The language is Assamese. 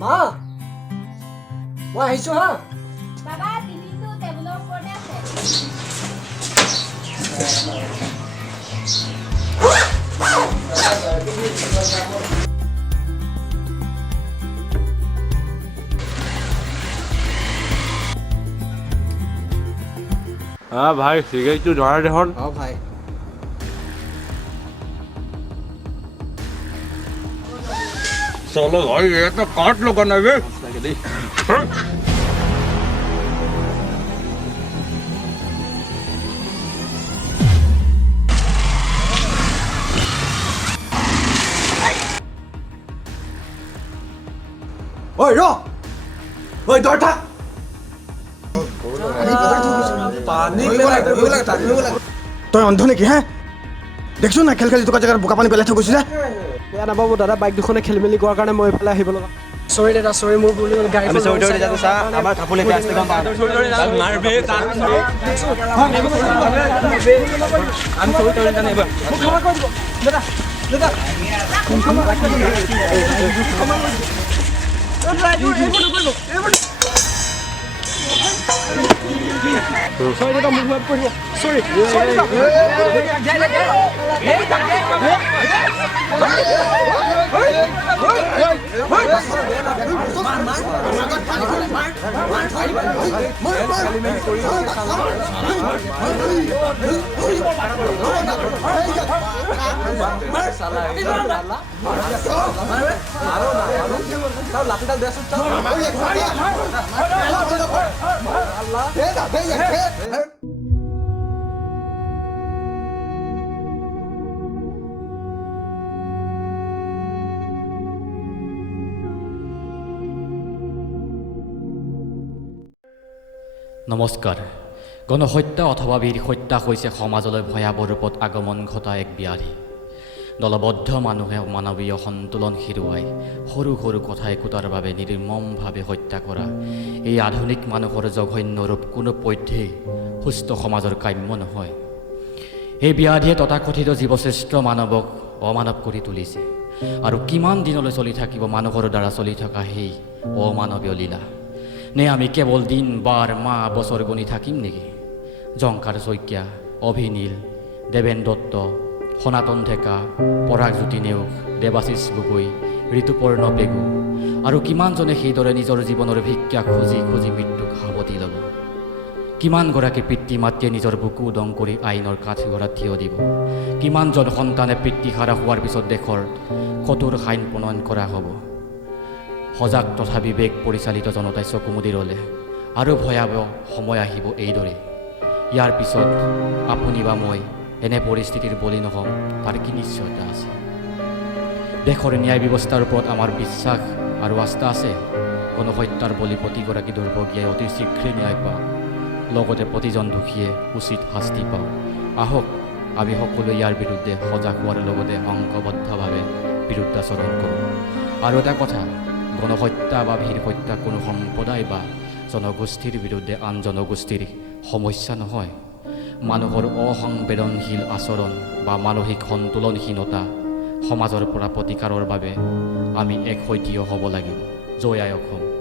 মা মই আহিছো হা বাবা টিভিটো টেবুলৰ ওপৰতে আছে हाँ भाई सिगरेट तो धरा देखो हाँ भाई चलो भाई ये तो काट लो करना बे ओए रो ओए दौड़ था তই অন্ধ নেকি হে দেখছো না খেল খেলি থকা জেগাত বোকা পানী পেলাই থৈ গৈছিলে বেয়া নাপাব দাদা বাইক দুখনে খেলি মেলি কৰাৰ কাৰণে মই এইফালে আহিব লগা চৰি দাদা চৰি মোৰ বুলি গাড়ী আমাৰ কাপোৰলৈকে আসতে গম পাওঁ চৰি দাদা মোক মাফ কৰিব চৰি নমস্কাৰ গণহত্যা অথবা বীৰ হত্যা হৈছে সমাজলৈ ভয়াৱহ ৰূপত আগমন ঘটা এক ব্যাধি দলবদ্ধ মানুহে মানৱীয় সন্তুলন হেৰুৱাই সৰু সৰু কথা একোটাৰ বাবে নিৰ্মমভাৱে হত্যা কৰা এই আধুনিক মানুহৰ জঘন্য ৰূপ কোনোপধ্যেই সুস্থ সমাজৰ কাম্য নহয় এই ব্যাধিয়ে তথাকথিত জীৱশ্ৰেষ্ঠ মানৱক অমানৱ কৰি তুলিছে আৰু কিমান দিনলৈ চলি থাকিব মানুহৰ দ্বাৰা চলি থকা সেই অমানৱীয় লীলা নে আমি কেৱল দিন বাৰ মাহ বছৰ গণি থাকিম নেকি জংকাৰ শইকীয়া অভিনীল দেৱেন দত্ত সনাতন ডেকা পৰাগজ্যোতি নেওগ দেৱাশীষ গগৈ ঋতুপৰ্ণ পেগু আৰু কিমানজনে সেইদৰে নিজৰ জীৱনৰ ভিক্ষা খুজি খুজি মৃত্যুক সাৱটি ল'ব কিমানগৰাকী পিতৃ মাতৃয়ে নিজৰ বুকু দং কৰি আইনৰ কাঠগড়াত থিয় দিব কিমানজন সন্তানে পিতৃহাৰা হোৱাৰ পিছত দেশৰ কঠোৰ আইন প্ৰণয়ন কৰা হ'ব সজাগ তথা বিবেক পৰিচালিত জনতাই চকু মুদি ৰ'লে আৰু ভয়াৱহ সময় আহিব এইদৰে ইয়াৰ পিছত আপুনি বা মই এনে পৰিস্থিতিৰ বলি নহ'ম তাৰ কি নিশ্চয়তা আছে দেশৰ ন্যায় ব্যৱস্থাৰ ওপৰত আমাৰ বিশ্বাস আৰু আস্থা আছে গণহত্যাৰ বলি প্ৰতিগৰাকী দুৰ্ভগীয়াই অতি শীঘ্ৰেই ন্যায় পাওক লগতে প্ৰতিজন দোষীয়ে উচিত শাস্তি পাওক আহক আমি সকলোৱে ইয়াৰ বিৰুদ্ধে সজাগ হোৱাৰ লগতে সংঘবদ্ধভাৱে বিৰুদ্ধাচৰণ কৰোঁ আৰু এটা কথা গণহত্যা বা ভীৰ হত্যা কোনো সম্প্ৰদায় বা জনগোষ্ঠীৰ বিৰুদ্ধে আন জনগোষ্ঠীৰ সমস্যা নহয় মানুহৰ অসংবেদনশীল আচৰণ বা মানসিক সন্তুলনহীনতা সমাজৰ পৰা প্ৰতিকাৰৰ বাবে আমি এক হৈ থিয় হ'ব লাগিব জয় আই অসম